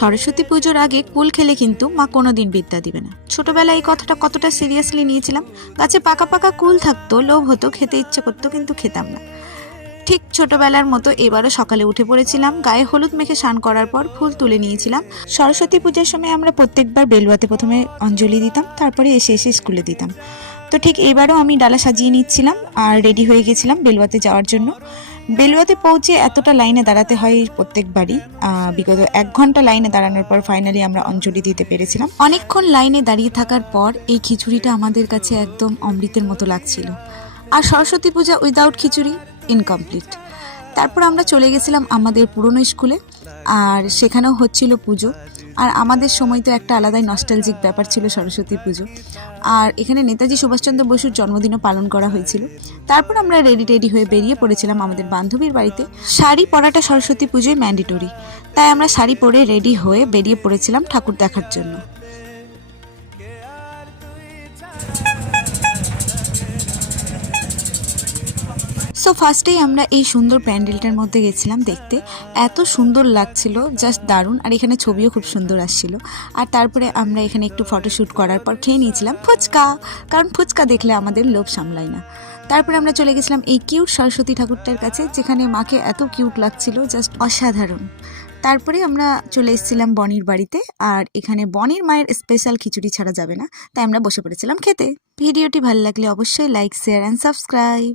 সরস্বতী পুজোর আগে কুল খেলে কিন্তু মা কোনোদিন বিদ্যা দিবে না। ছোটবেলায় এই কথাটা কতটা সিরিয়াসলি নিয়েছিলাম। গাছে পাকা পাকা কুল থাকতো, লোভ হতো, খেতে ইচ্ছে করতো, কিন্তু খেতাম না। ঠিক ছোটবেলার মতো এবারও সকালে উঠে পড়েছিলাম, গায়ে হলুদ মেখে স্নান করার পর ফুল তুলে নিয়েছিলাম। সরস্বতী পূজার সময় আমরা প্রত্যেকবার বেলুয়াতে প্রথমে অঞ্জলি দিতাম, তারপরে এসে এসে স্কুলে দিতাম। তো ঠিক এবারও আমি ডালা সাজিয়ে নিচ্ছিলাম আর রেডি হয়ে গেছিলাম বেলুয়াতে যাওয়ার জন্য। বেলুয়াতে পৌঁছে এতটা লাইনে দাঁড়াতে হয় প্রত্যেকবারই। বিগত 1 ঘন্টা লাইনে দাঁড়ানোর পর ফাইনালি আমরা অঞ্জলি দিতে পেরেছিলাম। অনেকক্ষণ লাইনে দাঁড়িয়ে থাকার পর এই খিচুড়িটা আমাদের কাছে একদম অমৃতের মতো লাগছিল। আর সরস্বতী পূজা উইদাউট খিচুড়ি ইনকমপ্লিট। তারপর আমরা চলে গেছিলাম আমাদের পুরনো স্কুলে, আর সেখানেও হচ্ছিল পুজো। আর আমাদের সময় তো একটা আলাদাই নস্টালজিক ব্যাপার ছিল সরস্বতী পুজো। আর এখানে নেতাজি সুভাষচন্দ্র বসুর জন্মদিনও পালন করা হয়েছিল। তারপর আমরা রেডি হয়ে বেরিয়ে পড়েছিলাম আমাদের বান্ধবীর বাড়িতে। শাড়ি পরাটা সরস্বতী পুজোয় ম্যান্ডেটরি, তাই আমরা শাড়ি পরে রেডি হয়ে বেরিয়ে পড়েছিলাম ঠাকুর দেখার জন্য। সো ফার্স্টেই আমরা এই সুন্দর প্যান্ডেলটার মধ্যে গেছিলাম দেখতে। এত সুন্দর লাগছিল, জাস্ট দারুণ। আর এখানে ছবিও খুব সুন্দর আসছিল। আর তারপরে আমরা এখানে একটু ফটোশ্যুট করার পর খেয়ে নিয়েছিলাম ফুচকা, কারণ ফুচকা দেখলে আমাদের লোভ সামলায় না। তারপরে আমরা চলে গেছিলাম এই কিউট সরস্বতী ঠাকুরটার কাছে, যেখানে মাকে এত কিউট লাগছিল, জাস্ট অসাধারণ। তারপরে আমরা চলে এসেছিলাম বনির বাড়িতে, আর এখানে বনির মায়ের স্পেশাল খিচুড়ি ছাড়া যাবে না, তাই আমরা বসে পড়েছিলাম খেতে। ভিডিওটি ভালো লাগলে অবশ্যই লাইক, শেয়ার অ্যান্ড সাবস্ক্রাইব।